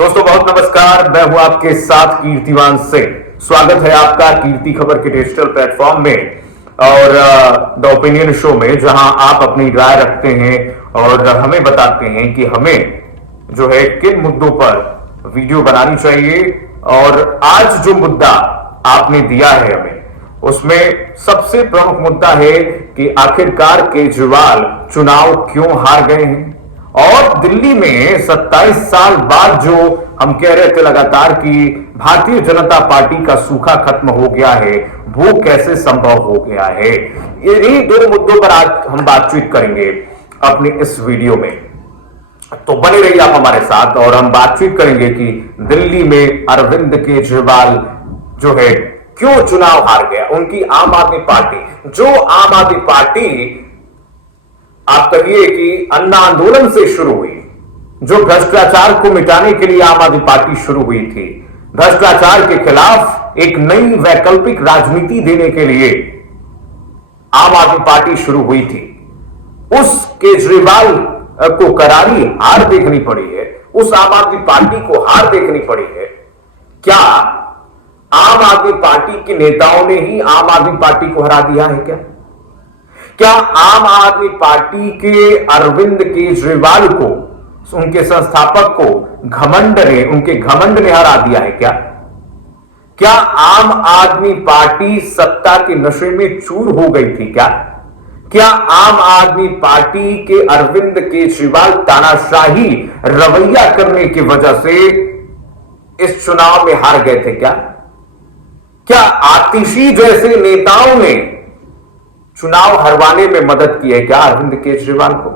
दोस्तों बहुत नमस्कार। मैं हूं आपके साथ कीर्तिवान सिंह। स्वागत है आपका कीर्ति खबर के डिजिटल प्लेटफॉर्म में और द ओपिनियन शो में, जहां आप अपनी राय रखते हैं और हमें बताते हैं कि हमें जो है किन मुद्दों पर वीडियो बनानी चाहिए। और आज जो मुद्दा आपने दिया है हमें, उसमें सबसे प्रमुख मुद्दा है कि आखिरकार केजरीवाल चुनाव क्यों हार गए हैं और दिल्ली में 27 साल बाद जो हम कह रहे थे लगातार कि भारतीय जनता पार्टी का सूखा खत्म हो गया है, वो कैसे संभव हो गया है। इन्हीं दो मुद्दों पर आज हम बातचीत करेंगे अपनी इस वीडियो में, तो बने रहिए आप हमारे साथ। और हम बातचीत करेंगे कि दिल्ली में अरविंद केजरीवाल जो है क्यों चुनाव हार गया। उनकी आम आदमी पार्टी, जो आम आदमी पार्टी आप कहिए कि अन्ना आंदोलन से शुरू हुई, जो भ्रष्टाचार को मिटाने के लिए आम आदमी पार्टी शुरू हुई थी, भ्रष्टाचार के खिलाफ एक नई वैकल्पिक राजनीति देने के लिए आम आदमी पार्टी शुरू हुई थी, उस केजरीवाल को करारी हार देखनी पड़ी है, उस आम आदमी पार्टी को हार देखनी पड़ी है। क्या आम आदमी पार्टी के नेताओं ने ही आम आदमी पार्टी को हरा दिया है? क्या आम आदमी पार्टी के अरविंद केजरीवाल को, उनके संस्थापक को उनके घमंड ने हरा दिया है? क्या आम आदमी पार्टी सत्ता के नशे में चूर हो गई थी? क्या आम आदमी पार्टी के अरविंद केजरीवाल तानाशाही रवैया करने की वजह से इस चुनाव में हार गए थे? क्या आतिशी जैसे नेताओं ने चुनाव हरवाने में मदद की है अरविंद केजरीवाल को?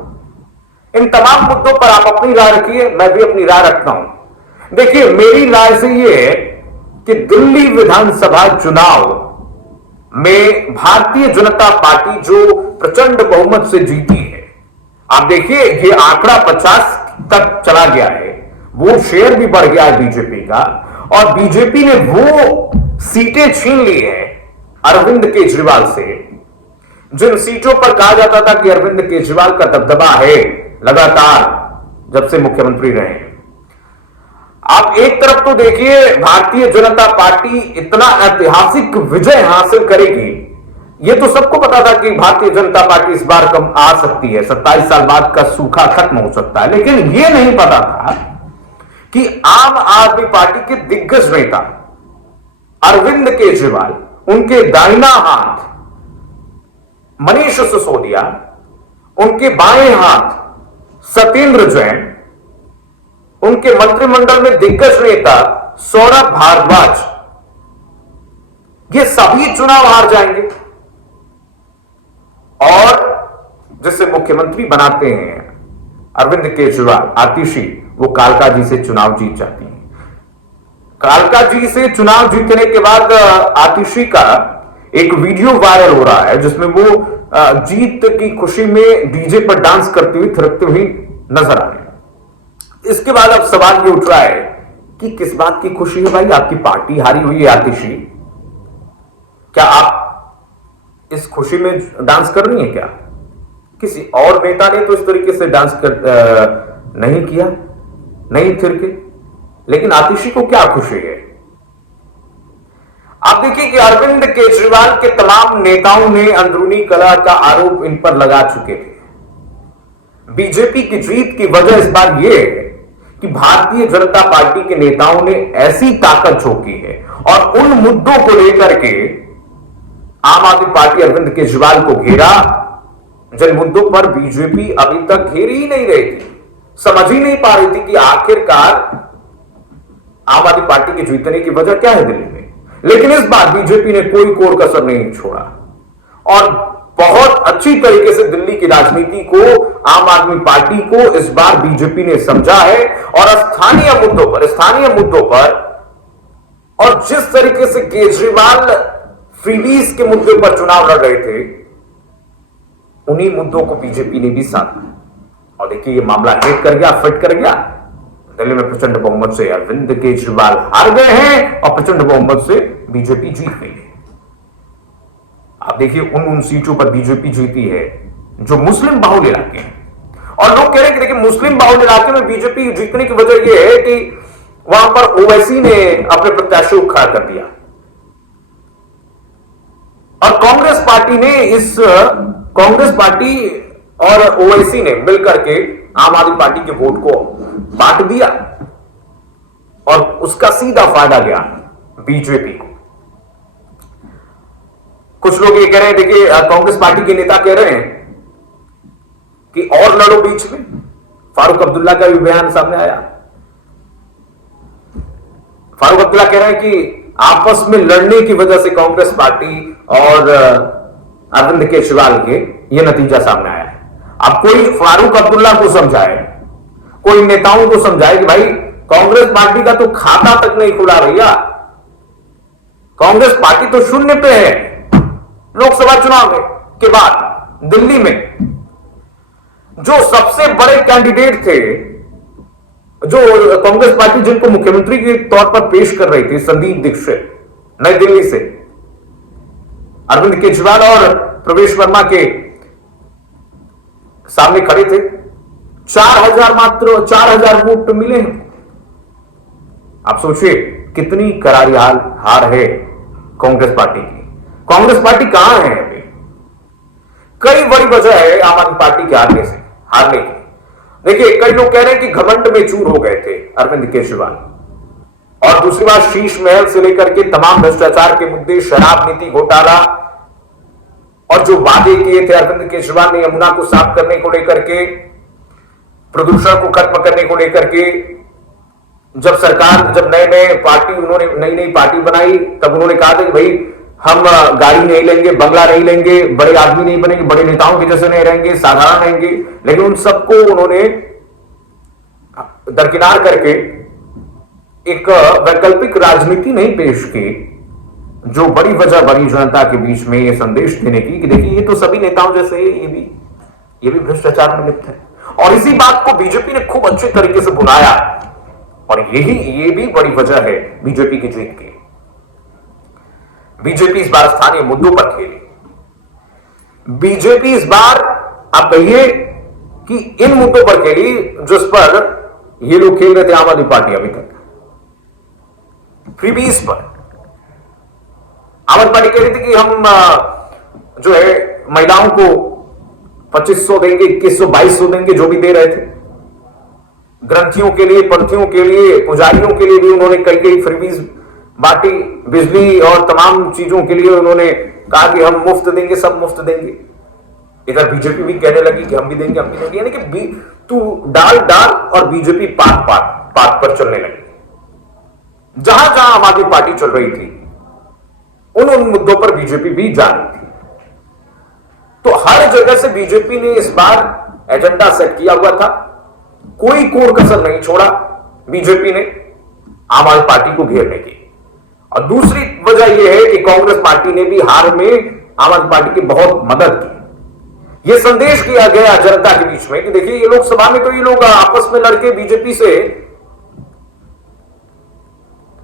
इन तमाम मुद्दों पर आप अपनी राय रखिए, मैं भी अपनी राय रखता हूं। देखिए, मेरी राय से यह है कि दिल्ली विधानसभा चुनाव में भारतीय जनता पार्टी जो प्रचंड बहुमत से जीती है, आप देखिए ये आंकड़ा 50 तक चला गया है, वो शेयर भी बढ़ गया है बीजेपी का, और बीजेपी ने वो सीटें छीन ली है अरविंद केजरीवाल से जिन सीटों पर कहा जाता था कि अरविंद केजरीवाल का दबदबा है लगातार जब से मुख्यमंत्री रहे हैं। आप एक तरफ तो देखिए भारतीय जनता पार्टी इतना ऐतिहासिक विजय हासिल करेगी, यह तो सबको पता था कि भारतीय जनता पार्टी इस बार कम आ सकती है, 27 साल बाद का सूखा खत्म हो सकता है। लेकिन यह नहीं पता था कि आम आदमी पार्टी के दिग्गज नेता अरविंद केजरीवाल, उनके दाहिना हाथ मनीष सिसोदिया, उनके बाएं हाथ सत्येंद्र जैन, उनके मंत्रिमंडल में दिग्गज नेता सौरभ भारद्वाज, ये सभी चुनाव हार जाएंगे और जिसे मुख्यमंत्री बनाते हैं अरविंद केजरीवाल आतिशी, वो कालका जी से चुनाव जीत जाती है। कालका जी से चुनाव जीतने के बाद आतिशी का एक वीडियो वायरल हो रहा है जिसमें वो जीत की खुशी में डीजे पर डांस करती हुई थिरकती हुई नजर आ रही है। इसके बाद अब सवाल ये उठ रहा है कि किस बात की खुशी है भाई? आपकी पार्टी हारी हुई है आतिशी, क्या आप इस खुशी में डांस कर रही हैं? क्या किसी और नेता ने तो इस तरीके से डांस नहीं किया, नहीं थिरके, लेकिन आतिशी को क्या खुशी है? आप देखिए कि अरविंद केजरीवाल के तमाम नेताओं ने अंदरूनी कलह का आरोप इन पर लगा चुके थे। बीजेपी की जीत की वजह इस बार यह है कि भारतीय जनता पार्टी के नेताओं ने ऐसी ताकत झोंकी है और उन मुद्दों को लेकर के आम आदमी पार्टी अरविंद केजरीवाल को घेरा जिन मुद्दों पर बीजेपी अभी तक घेर ही नहीं रही थी, समझ ही नहीं पा रही थी कि आखिरकार आम आदमी पार्टी के जीतने की वजह क्या है दिल्ली में। लेकिन इस बार बीजेपी ने कोई कोर कसर नहीं छोड़ा और बहुत अच्छी तरीके से दिल्ली की राजनीति को, आम आदमी पार्टी को इस बार बीजेपी ने समझा है और स्थानीय मुद्दों पर और जिस तरीके से केजरीवाल फ्रीबीज के मुद्दे पर चुनाव लड़ रहे थे, उन्हीं मुद्दों को बीजेपी ने भी साधा। और देखिए ये मामला फिट कर गया। दिल्ली में प्रचंड बहुमत से अरविंद केजरीवाल हार गए हैं और प्रचंड बहुमत से बीजेपी जीत गई है। आप देखिए उन सीटों पर बीजेपी जीती है जो मुस्लिम बाहुल इलाके हैं, और लोग कह रहे हैं कि देखिए मुस्लिम बाहुल इलाके में बीजेपी जीतने की वजह यह है कि वहां पर ओवैसी ने अपने प्रत्याशी को खड़ा कर दिया और कांग्रेस पार्टी और ओवैसी ने मिलकर के आम आदमी पार्टी के वोट को बांट दिया और उसका सीधा फायदा गया बीजेपी को। कुछ लोग ये कह रहे हैं, देखिए कांग्रेस पार्टी के नेता कह रहे हैं कि और लड़ो बीच में। फारूक अब्दुल्ला का भी बयान सामने आया। फारूक अब्दुल्ला कह रहे हैं कि आपस में लड़ने की वजह से कांग्रेस पार्टी और अरविंद केजरीवाल के ये नतीजा सामने आया है। अब कोई फारूक अब्दुल्ला को समझाए, कोई नेताओं को समझाए कि भाई कांग्रेस पार्टी का तो खाता तक नहीं खुला भैया, कांग्रेस पार्टी तो शून्य पे है। लोकसभा चुनाव के बाद दिल्ली में जो सबसे बड़े कैंडिडेट थे, जो कांग्रेस पार्टी जिनको मुख्यमंत्री के तौर पर पेश कर रही थी, संदीप दीक्षित नई दिल्ली से, अरविंद केजरीवाल और प्रवेश वर्मा के सामने खड़े थे। 4,000 मात्र 4,000 वोट मिले हैं। आप सोचिए कितनी करारी हार है कांग्रेस पार्टी की। कांग्रेस पार्टी कहां है अभी? कई बड़ी वजह है आम आदमी पार्टी के हारने की। देखिए, कई लोग कह रहे हैं कि घमंड में चूर हो गए थे अरविंद केजरीवाल, और दूसरी बात शीश महल से लेकर के तमाम भ्रष्टाचार के मुद्दे, शराब नीति घोटाला और जो वादे किए थे अरविंद केजरीवाल ने यमुना को साफ करने को लेकर के, प्रदूषण को खत्म करने को लेकर के, जब उन्होंने नई पार्टी बनाई, तब उन्होंने कहा था कि भाई हम गाड़ी नहीं लेंगे, बंगला नहीं लेंगे, बड़े आदमी नहीं बनेंगे, बड़े नेताओं के जैसे नहीं रहेंगे, साधारण रहेंगे। लेकिन उन सबको उन्होंने दरकिनार करके एक वैकल्पिक राजनीति नहीं पेश की, जो बड़ी वजह बनी जनता के बीच में यह संदेश देने की कि देखिए ये तो सभी नेताओं जैसे है, ये भी भ्रष्टाचार में लिप्त है। और इसी बात को बीजेपी ने खूब अच्छे तरीके से बुलाया, और ये भी बड़ी वजह है बीजेपी की जीत की। बीजेपी इस बार स्थानीय मुद्दों पर खेली। बीजेपी इस बार, आप कहिए कि इन मुद्दों पर खेली जिस पर ये लोग खेल रहे थे आम आदमी पार्टी अभी तक, फ्रीबीज पर। आम आदमी पार्टी कह रही थी कि हम जो है महिलाओं को 2500 देंगे, 2100, 2200 देंगे, जो भी दे रहे थे। ग्रंथियों के लिए, पंथियों के लिए, पुजारियों के लिए भी उन्होंने कई फ्रीबीज बांटी। बिजली और तमाम चीजों के लिए उन्होंने कहा कि हम मुफ्त देंगे, सब मुफ्त देंगे। इधर बीजेपी भी कहने लगी कि हम भी देंगे, हम भी देंगे। यानी कि तू डाल और बीजेपी पात पर चलने लगी। जहां जहां आम आदमी पार्टी चल रही थी, उन मुद्दों पर बीजेपी भी जा रही थी। तो हर जगह से बीजेपी ने इस बार एजेंडा सेट किया हुआ था। कोई कोर कसर नहीं छोड़ा बीजेपी ने आम आदमी पार्टी को घेरने की। और दूसरी वजह यह है कि कांग्रेस पार्टी ने भी हार में आम आदमी पार्टी की बहुत मदद की। यह संदेश दिया गया जनता के बीच में कि देखिए ये लोकसभा में तो ये लोग आपस में लड़के बीजेपी से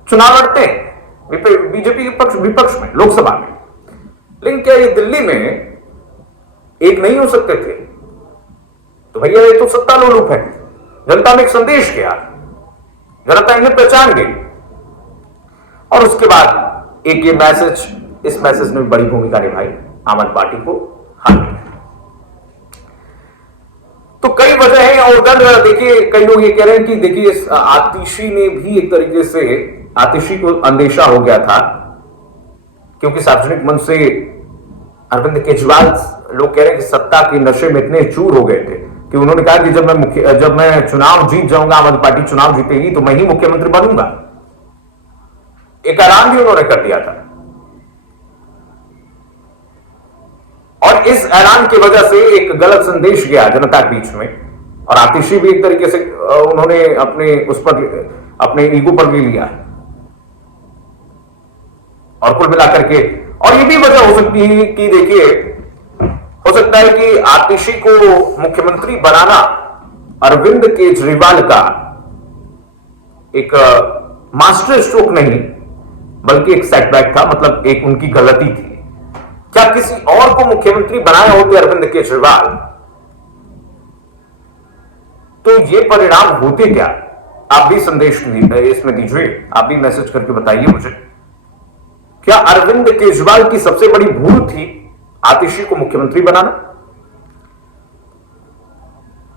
चुनाव लड़ते हैं, बीजेपी के विपक्ष में लोकसभा में, लेकिन क्या ये दिल्ली में एक नहीं हो सकते थे? तो भैया ये तो सत्ता लोलुप है। जनता ने एक संदेश किया, जनता इन्हें पहचान गई, और उसके बाद एक ये मैसेज, इस मैसेज ने बड़ी भूमिका निभाई आम आदमी पार्टी को हारने में। तो कई वजह है। और उधर देखिए, कई लोग ये कह रहे हैं कि देखिए आतिशी ने भी एक तरीके से, आतिशी को अंदेशा हो गया था, क्योंकि सार्वजनिक मंच से अरविंद केजरीवाल, लोग कह रहे हैं कि सत्ता के नशे में इतने चूर हो गए थे कि उन्होंने कहा कि जब मैं चुनाव जीत जाऊंगा, आम आदमी पार्टी चुनाव जीतेगी तो मैं ही मुख्यमंत्री बनूंगा। एक ऐलान भी उन्होंने कर दिया था, और इस ऐलान की वजह से एक गलत संदेश गया जनता के बीच में। और आतिशी भी एक तरीके से उन्होंने अपने ईगो पर ले लिया, और कुल मिलाकर के, और ये भी वजह हो सकती है कि देखिए, हो सकता है कि आतिशी को मुख्यमंत्री बनाना अरविंद केजरीवाल का एक मास्टर स्ट्रोक नहीं, बल्कि एक सेटबैक था, मतलब एक उनकी गलती थी। क्या किसी और को मुख्यमंत्री बनाए होते अरविंद केजरीवाल, तो ये परिणाम होते क्या? आप भी संदेश इसमें दीजिए, आप भी मैसेज करके बताइए मुझे, क्या अरविंद केजरीवाल की सबसे बड़ी भूल थी आतिशी को मुख्यमंत्री बनाना?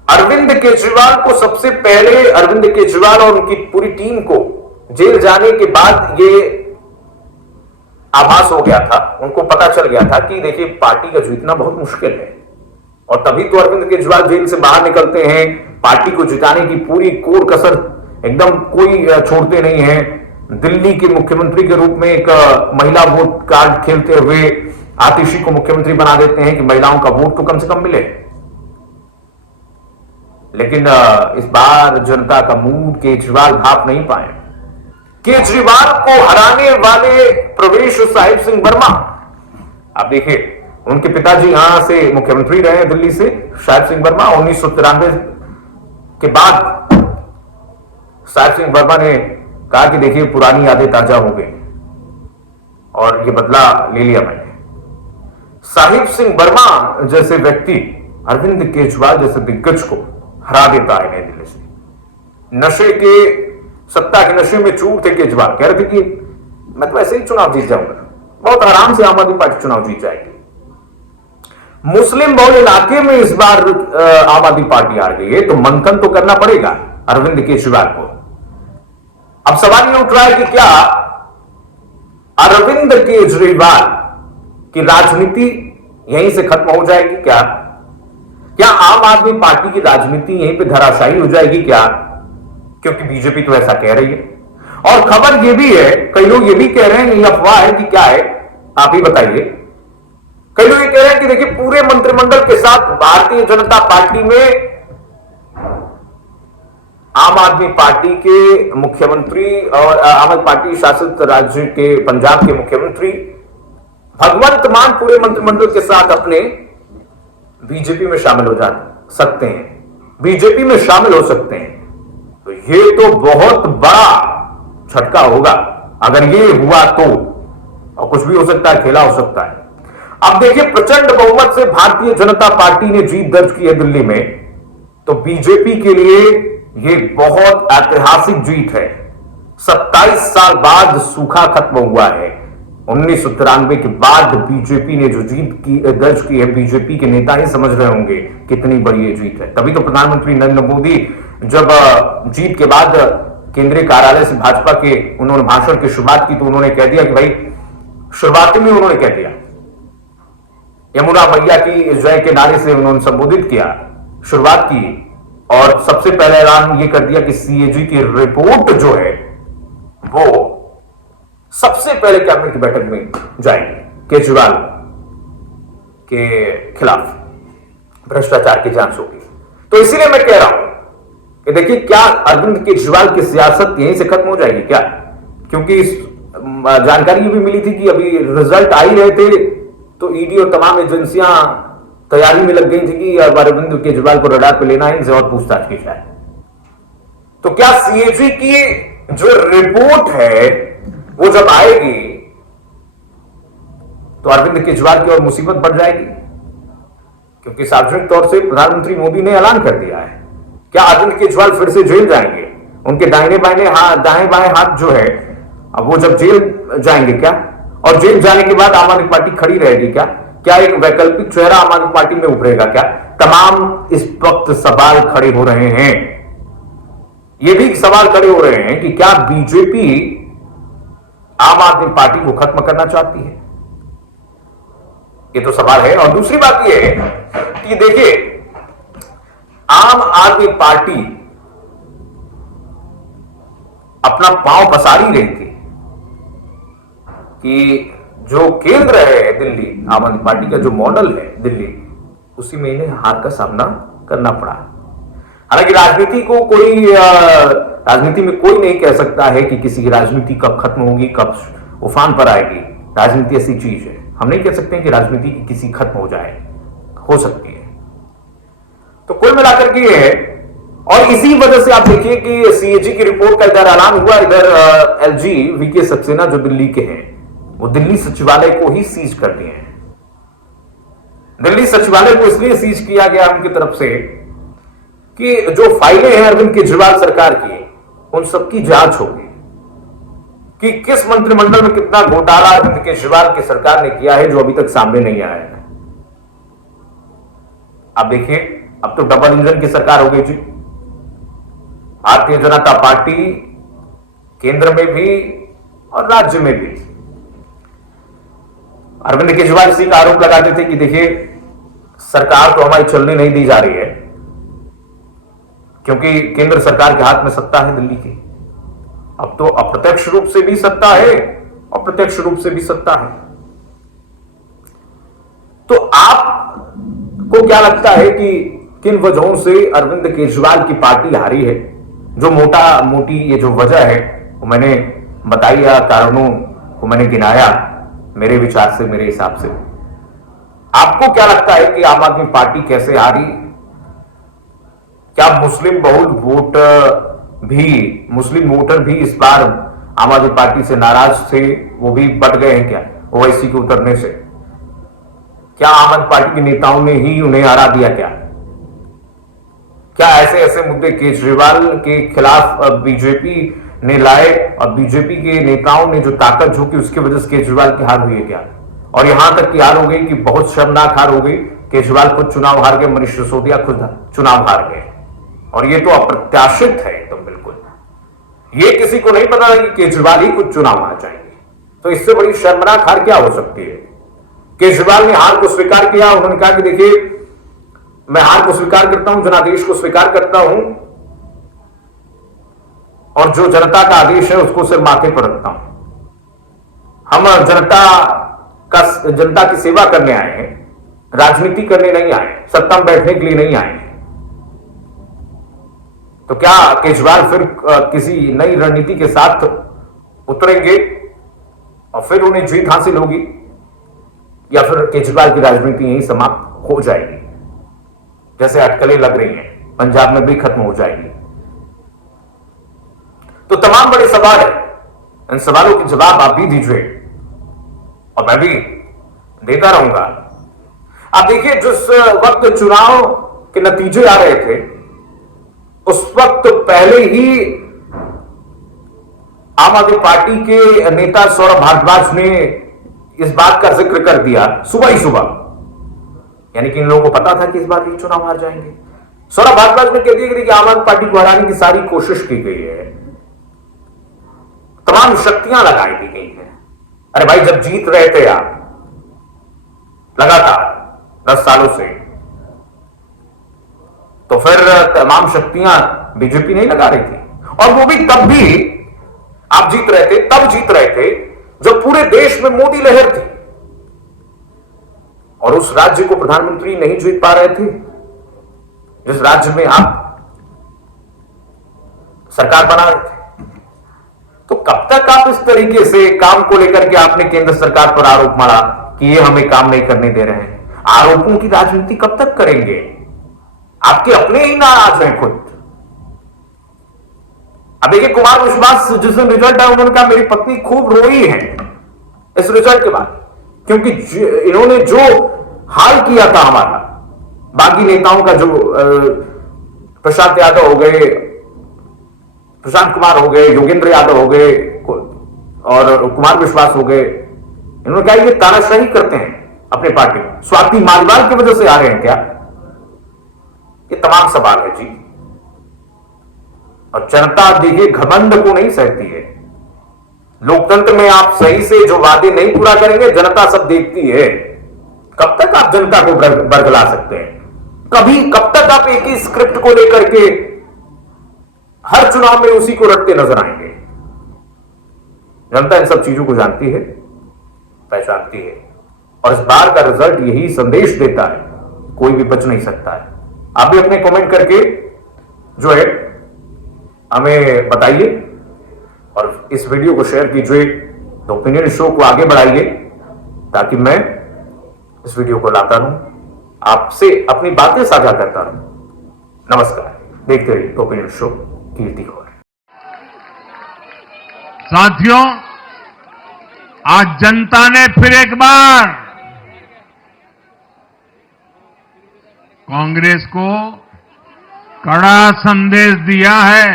अरविंद केजरीवाल को सबसे पहले, अरविंद केजरीवाल और उनकी पूरी टीम को जेल जाने के बाद ये आभास हो गया था, उनको पता चल गया था कि देखिए पार्टी का जीतना बहुत मुश्किल है, और तभी तो अरविंद केजरीवाल जेल से बाहर निकलते हैं, पार्टी को जिताने की पूरी कोर कसर एकदम कोई छोड़ते नहीं है। दिल्ली के मुख्यमंत्री के रूप में एक महिला वोट कार्ड खेलते हुए आतिशी को मुख्यमंत्री बना देते हैं कि महिलाओं का वोट तो कम से कम मिले। लेकिन इस बार जनता का मूड केजरीवाल भाप नहीं पाए। केजरीवाल को हराने वाले प्रवेश साहिब सिंह वर्मा, आप देखिए उनके पिताजी यहां से मुख्यमंत्री रहे हैं दिल्ली से, साहिब सिंह वर्मा। 1993 के बाद साहिब सिंह वर्मा ने कहा कि देखिए पुरानी यादें ताजा हो गई और ये बदला ले लिया मैंने। साहिब सिंह वर्मा जैसे व्यक्ति अरविंद केजरीवाल जैसे दिग्गज को हरा देता है नई दिल्ली से। नशे के, सत्ता के नशे में चूर थे केजरीवाल, कह रहे थे कि मैं तो ऐसे ही चुनाव जीत जाऊंगा, बहुत आराम से आम आदमी पार्टी चुनाव जीत जाएगी। मुस्लिम बहुल इलाके में इस बार आम आदमी पार्टी आ गई है, तो मंथन तो करना पड़ेगा अरविंद केजरीवाल को। अब सवाल यह उठ रहा है कि क्या अरविंद केजरीवाल की राजनीति यहीं से खत्म हो जाएगी? क्या आम आदमी पार्टी की राजनीति यहीं पे धराशायी हो जाएगी क्या? क्योंकि बीजेपी तो ऐसा कह रही है। और खबर यह भी है, कई लोग ये भी कह रहे हैं, ये अफवाह है कि क्या है, आप ही बताइए। कई लोग ये कह रहे हैं कि देखिए पूरे मंत्रिमंडल के साथ भारतीय जनता पार्टी में आम आदमी पार्टी के मुख्यमंत्री और आम आदमी पार्टी शासित राज्य के पंजाब के मुख्यमंत्री भगवंत मान पूरे मंत्रिमंडल के साथ अपने बीजेपी में शामिल हो जा सकते हैं, बीजेपी में शामिल हो सकते हैं। तो ये तो बहुत बड़ा झटका होगा अगर ये हुआ तो, और कुछ भी हो सकता है, खेला हो सकता है। अब देखिए प्रचंड बहुमत से भारतीय जनता पार्टी ने जीत दर्ज की है दिल्ली में, तो बीजेपी के लिए ये बहुत ऐतिहासिक जीत है। 27 साल बाद सूखा खत्म हुआ है। 1993 के बाद बीजेपी ने जो जीत की दर्ज की है, बीजेपी के नेता ही समझ रहे होंगे कितनी बड़ी ये जीत है। तभी तो प्रधानमंत्री नरेंद्र मोदी जब जीत के बाद केंद्रीय कार्यालय से भाजपा के उन्होंने भाषण की शुरुआत की, तो उन्होंने कह दिया कि भाई, शुरुआत में उन्होंने कह दिया, यमुना मैया की जय के नारे से उन्होंने संबोधित किया, शुरुआत की, और सबसे पहले ऐलान ये कर दिया कि सीएजी की रिपोर्ट जो है वो सबसे पहले कैबिनेट की बैठक में जाएगी केजरीवाल के खिलाफ भ्रष्टाचार की जांच होगी। तो इसीलिए मैं कह रहा हूं कि देखिए क्या अरविंद केजरीवाल की सियासत यहीं से खत्म हो जाएगी क्या? क्योंकि इस जानकारी भी मिली थी कि अभी रिजल्ट आ ही रहे थे, तो ईडी और तमाम एजेंसियां तैयारी में लग गई थी कि अरविंद केजरीवाल को रडार पे लेना है, इनसे और पूछताछ की जाए। तो क्या सीएजी की जो रिपोर्ट है वो जब आएगी तो अरविंद केजरीवाल की और मुसीबत बढ़ जाएगी? क्योंकि सार्वजनिक तौर से प्रधानमंत्री मोदी ने ऐलान कर दिया है। क्या अरविंद केजरीवाल फिर से जेल जाएंगे? उनके दाहिने बाएं हाथ, दाएं बाएं हाथ जो है, अब वो जब जेल जाएंगे क्या? और जेल जाने के बाद आम आदमी पार्टी खड़ी रहेगी क्या? क्या एक वैकल्पिक चेहरा आम आदमी पार्टी में उभरेगा क्या? तमाम इस वक्त सवाल खड़े हो रहे हैं। ये भी सवाल खड़े हो रहे हैं कि क्या बीजेपी आम आदमी पार्टी को खत्म करना चाहती है? ये तो सवाल है। और दूसरी बात ये है कि देखिए आम आदमी पार्टी अपना पांव पसार ही रही थी कि जो केंद्र है दिल्ली, आम आदमी पार्टी का जो मॉडल है दिल्ली, उसी में इन्हें हार का सामना करना पड़ा। हालांकि राजनीति में कोई नहीं कह सकता है कि किसी की राजनीति कब खत्म होगी, कब उफान पर आएगी। राजनीति ऐसी चीज है, हम नहीं कह सकते हैं कि राजनीति किसी खत्म हो जाए, हो सकती है। तो कुल मिलाकर के ये है, और इसी वजह से आप देखिए कि सीएजी की रिपोर्ट का इधर ऐलान हुआ, इधर एलजी वीके सक्सेना जो दिल्ली के हैं वो दिल्ली सचिवालय को ही सीज कर दिए हैं। दिल्ली सचिवालय को इसलिए सीज किया गया उनकी तरफ से कि जो फाइलें हैं अरविंद केजरीवाल सरकार की, उन सबकी जांच होगी कि किस मंत्रिमंडल में कितना घोटाला अरविंद केजरीवाल की सरकार ने किया है, जो अभी तक सामने नहीं आया है। आप देखिए, अब तो डबल इंजन की सरकार हो गई जी। भारतीय जनता पार्टी केंद्र में भी और राज्य में भी। अरविंद केजरीवाल इसी का आरोप लगाते थे कि देखिए, सरकार तो हमारी चलने नहीं दी जा रही है, क्योंकि केंद्र सरकार के हाथ में सत्ता है दिल्ली की। अब तो अप्रत्यक्ष रूप से भी सत्ता है और प्रत्यक्ष रूप से भी सत्ता है। तो आपको क्या लगता है कि किन वजहों से अरविंद केजरीवाल की पार्टी हारी है? जो मोटी ये जो वजह है वो मैंने बताई, या कारणों को मैंने गिनाया मेरे विचार से, मेरे हिसाब से। आपको क्या लगता है कि आम आदमी पार्टी कैसे हारी? क्या मुस्लिम बहुल मुस्लिम वोटर भी इस बार आम आदमी पार्टी से नाराज थे? वो भी बढ़ गए हैं क्या ओवैसी के उतरने से? क्या आम आदमी पार्टी के नेताओं ने ही उन्हें हरा दिया क्या? क्या ऐसे ऐसे मुद्दे केजरीवाल के खिलाफ बीजेपी ने लाए और बीजेपी के नेताओं ने जो ताकत झोंकी, उसकी वजह से केजरीवाल की हार हुई है क्या? और यहां तक की हार हो गई कि बहुत शर्मनाक हार हो गई। केजरीवाल खुद चुनाव हार गए, मनीष सिसोदिया खुद चुनाव हार गए, और ये तो अप्रत्याशित है एकदम बिल्कुल। ये किसी को नहीं पता था कि केजरीवाल ही कुछ चुनाव हार जाएंगे। तो इससे बड़ी शर्मनाक हार क्या हो सकती है? केजरीवाल ने हार को स्वीकार किया। उन्होंने कहा कि देखिए, मैं हार को स्वीकार करता हूं, जनादेश को स्वीकार करता हूं, और जो जनता का आदेश है उसको सिर्फ माथे पर रखता हूं। हम जनता की सेवा करने आए हैं, राजनीति करने नहीं आए, सत्ता में बैठने के लिए नहीं आए। तो क्या केजरीवाल फिर किसी नई रणनीति के साथ उतरेंगे और फिर उन्हें जीत हासिल होगी, या फिर केजरीवाल की राजनीति यहीं समाप्त हो जाएगी? जैसे अटकलें लग रही हैं, पंजाब में भी खत्म हो जाएगी। तो तमाम बड़े सवाल है, इन सवालों के जवाब आप भी दीजिए और मैं भी देता रहूंगा। आप देखिए, जिस वक्त चुनाव के नतीजे आ रहे थे, उस वक्त पहले ही आम आदमी पार्टी के नेता सौरभ भारद्वाज ने इस बात का जिक्र कर दिया सुबह ही सुबह, यानी कि इन लोगों को पता था कि इस बार भी चुनाव हार जाएंगे। सौरभ भारद्वाज ने कह दिया कि आम आदमी पार्टी को हराने की सारी कोशिश की गई है, तमाम शक्तियां लगाई दी गई हैं। अरे भाई, जब जीत रहे थे आप लगातार 10 सालों से, तो फिर तमाम शक्तियां बीजेपी नहीं लगा रही थी। और वो भी तब भी आप जीत रहे थे, तब जीत रहे थे जब पूरे देश में मोदी लहर थी और उस राज्य को प्रधानमंत्री नहीं जीत पा रहे थे जिस राज्य में आप सरकार बना रहे थे। तो कब तक आप इस तरीके से काम को लेकर के आपने केंद्र सरकार पर आरोप मारा कि ये हमें काम नहीं करने दे रहे हैं? आरोपों की राजनीति कब तक करेंगे? आपके अपने ही नाराज हैं खुद। अब देखिए, कुमार विश्वास जिस दिन रिजल्ट आया, उन्होंने कहा मेरी पत्नी खूब रोई है इस रिजल्ट के बाद, क्योंकि इन्होंने जो हाल किया था हमारा, बागी नेताओं का, जो प्रशांत यादव हो गए, प्रशांत कुमार हो गए, योगेंद्र यादव हो गए और कुमार विश्वास हो गए, इन्होंने कहा ये तानाशाही करते हैं अपने पार्टी में। स्वाति मालीवाल की वजह से आ रहे हैं क्या? ये तमाम सवाल है जी। और जनता देखिए घमंड को नहीं सहती है। लोकतंत्र में आप सही से जो वादे नहीं पूरा करेंगे, जनता सब देखती है। कब तक आप जनता को बरगला सकते हैं? कब तक आप एक ही स्क्रिप्ट को लेकर के हर चुनाव में उसी को रटते नजर आएंगे? जनता इन सब चीजों को जानती है, पहचानती है, और इस बार का रिजल्ट यही संदेश देता है, कोई भी बच नहीं सकता है। आप भी अपने कमेंट करके जो है हमें बताइए और इस वीडियो को शेयर कीजिए, द ओपिनियन शो को आगे बढ़ाइए, ताकि मैं इस वीडियो को लाता रहूं, आपसे अपनी बातें साझा करता रहूं। नमस्कार, देखते रहिए द ओपिनियन शो, कीर्ति खबर। साथियों, आज जनता ने फिर एक बार कांग्रेस को कड़ा संदेश दिया है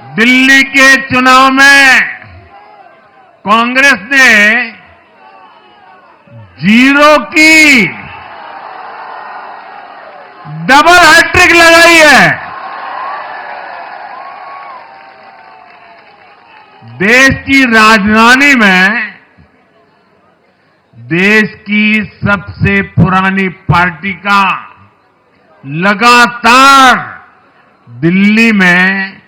दिल्ली के चुनाव में कांग्रेस ने 0 की डबल हैट्रिक लगाई है। देश की राजधानी में देश की सबसे पुरानी पार्टी का लगातार दिल्ली में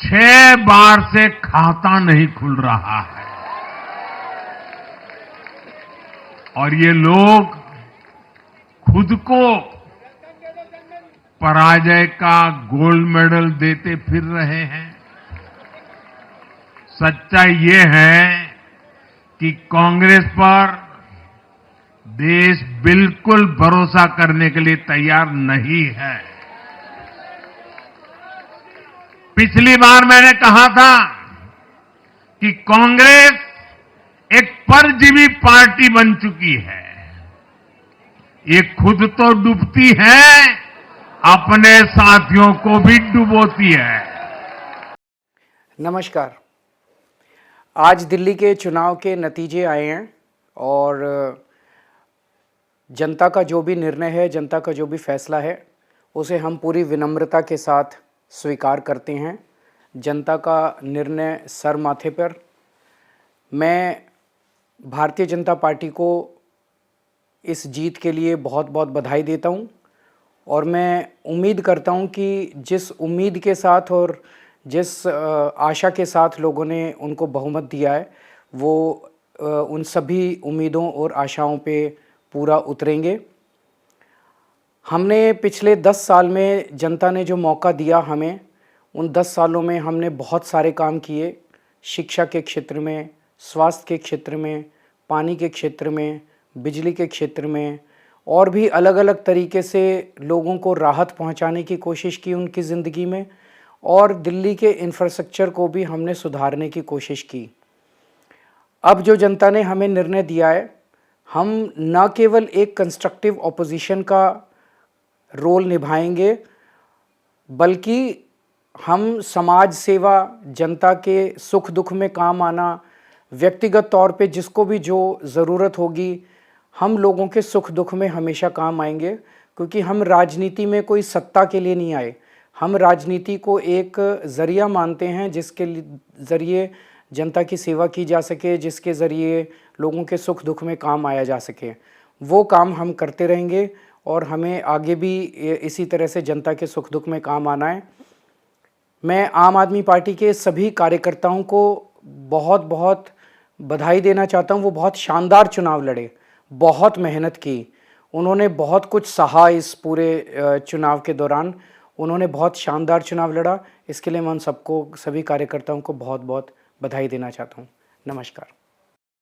6 बार से खाता नहीं खुल रहा है और ये लोग खुद को पराजय का गोल्ड मेडल देते फिर रहे हैं। सच्चाई ये है कि कांग्रेस पर देश बिल्कुल भरोसा करने के लिए तैयार नहीं है। पिछली बार मैंने कहा था कि कांग्रेस एक परजीवी पार्टी बन चुकी है। ये खुद तो डूबती है, अपने साथियों को भी डुबोती है। नमस्कार। आज दिल्ली के चुनाव के नतीजे आए हैं और जनता का जो भी निर्णय है, जनता का जो भी फैसला है, उसे हम पूरी विनम्रता के साथ स्वीकार करते हैं। जनता का निर्णय सर माथे पर। मैं भारतीय जनता पार्टी को इस जीत के लिए बहुत बहुत बधाई देता हूं और मैं उम्मीद करता हूं कि जिस उम्मीद के साथ और जिस आशा के साथ लोगों ने उनको बहुमत दिया है, वो उन सभी उम्मीदों और आशाओं पे पूरा उतरेंगे। हमने पिछले 10 साल में जनता ने जो मौका दिया हमें, उन 10 सालों में हमने बहुत सारे काम किए। शिक्षा के क्षेत्र में, स्वास्थ्य के क्षेत्र में, पानी के क्षेत्र में, बिजली के क्षेत्र में और भी अलग अलग तरीके से लोगों को राहत पहुंचाने की कोशिश की उनकी ज़िंदगी में और दिल्ली के इंफ्रास्ट्रक्चर को भी हमने सुधारने की कोशिश की। अब जो जनता ने हमें निर्णय दिया है, हम न केवल एक कंस्ट्रक्टिव ऑपोजिशन का रोल निभाएंगे, बल्कि हम समाज सेवा, जनता के सुख दुख में काम आना, व्यक्तिगत तौर पे जिसको भी जो ज़रूरत होगी, हम लोगों के सुख दुख में हमेशा काम आएंगे। क्योंकि हम राजनीति में कोई सत्ता के लिए नहीं आए, हम राजनीति को एक ज़रिया मानते हैं जिसके ज़रिए जनता की सेवा की जा सके, जिसके ज़रिए लोगों के सुख दुख में काम आया जा सके। वो काम हम करते रहेंगे और हमें आगे भी इसी तरह से जनता के सुख दुख में काम आना है। मैं आम आदमी पार्टी के सभी कार्यकर्ताओं को बहुत बहुत बधाई देना चाहता हूं। वो बहुत शानदार चुनाव लड़े, बहुत मेहनत की, उन्होंने बहुत कुछ सहा इस पूरे चुनाव के दौरान। उन्होंने बहुत शानदार चुनाव लड़ा। इसके लिए मैं उन सबको, सभी कार्यकर्ताओं को बहुत बहुत बधाई देना चाहता हूं। नमस्कार।